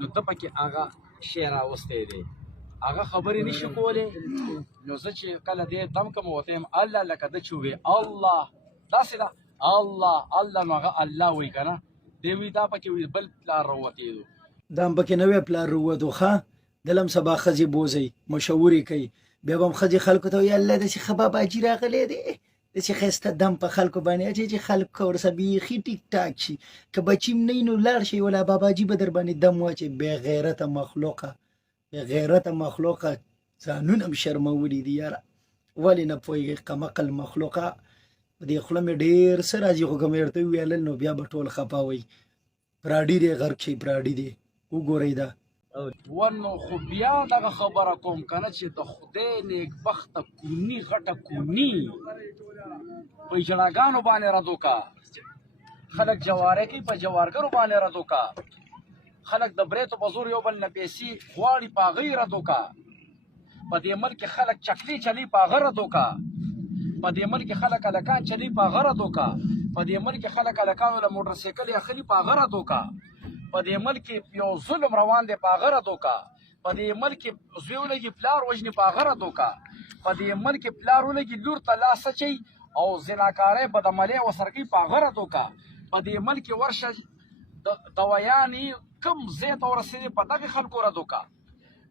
نو ته پکې هغه شی راوستی دی هغه خبرې نشي کولی نو زه چې کله دې دم کوم ورته یم الله لکه ده چې ووایي الله داسې ده الله الله نو هغه الله وایي که نه دی وایي دا پکې وایي بل پلار راوتېدو دا هم پکې نوی پلار رووتو ښه دلته هم سبا ښځې بوځئ مشورې کوي بیا به هم ښځې خلکو ته وایي الله داسې ښه باباجي راغلی دی داسې ښایسته دم په خلکو باندې اچوي چې خلک ورسره بیخي ټیک ټاک شي که بچي هم نه وي نو لاړ شي ولا باباجي به در باندې دم واچوي بې غیرته مخلوقه بې غیرته مخلوقه ځانونه هم شرمولي دي یاره ولې نه پوهېږي کمعقل مخلوقه په دې خوله مې ډېر څه راځي خو که مې ورته وویلل نو بیا به ټول خفه وایي پراډي دی غرق شي پراډي دی وګورئ دا ونو خو بیا دغه خبره کوم که نه چې د خدای نیکبخته کوني غټه کوني په ژړاګانو باندې رد وکړه خلک جوارۍ کوي په جوارګرو باندې رد وکړه خلک د بریتو په زور یو بل نه پیسې غواړي په هغه یې رد وکړه په دې ملک کې خلک چکلې چلي په هغه رد وکړه په دې ملک کې خلک هلکان چلي په هغه رد وکړه په دې ملک کې خلک هلکانو له موټرسایکل اخلي په هغه رد وکړه په دې ملک کې یو ظلم روان دی په هغه رد وکړه په دې ملک کې زوی ولګي پلار وژني په هغه رد وکړه په دې ملک کې پلار ولګي لور ته لاس اچوي او زناکارۍ بدعملۍ ورسره کوي په هغه رد وکړه په دې ملک کې ورشه دوایانې کوم ځای ته ورسېدې په دغې خلکو رد وکړه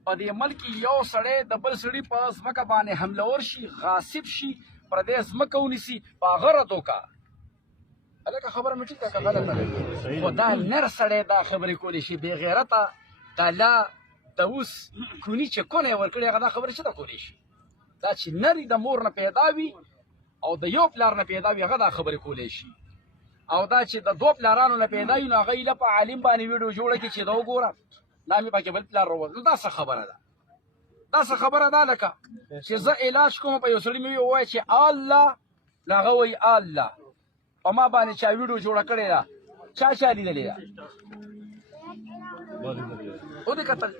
په دې ملک کې یو سړی د بل سړي په ځمکه باندې حملور شي غاصب شي پردی ځمکه ونیسي په هغه رد وکړه هلکه خبره مې ټیک ده که غلطه ده خو دا نر سړی دا خبرې کولی شي بې غیرته دا لا د اوس کوني چې کونه یې ورکړې هغه دا خبرې څه ته کولی شي دا چې نر د مور نه پیدا وي او د یو پلار نه پیدا وي هغه دا خبرې کولی شي او دا چې د دوه پلارانو نه پیدا وي نو هغه ایله په عالم باندې ویډیو جوړه کړي چې دا وګوره دا مې پکې بل پلار راووت نو دا څه خبره ده دا څه خبره ده لکه چې زه علاج کوم په یو سړي مې ووایه چې الله نو هغه وایي الله په ما باندې چا ویډیو جوړه کړې ده چا لیدلې ده ودې کتل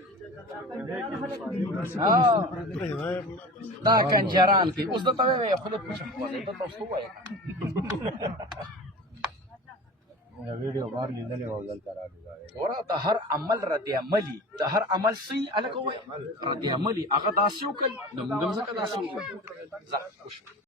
دا کنجران کوي اوس درته وایي خدای پوښتنه کوي درته اوس ووایه ویډیو بار لیدلې و دلته راغلی ګوره د هر عمل رد عملي د هر عمل صحیح هلکه ووایه رد عملي هغه داسې وکړل نو موږ هم ځکه داسې وکړو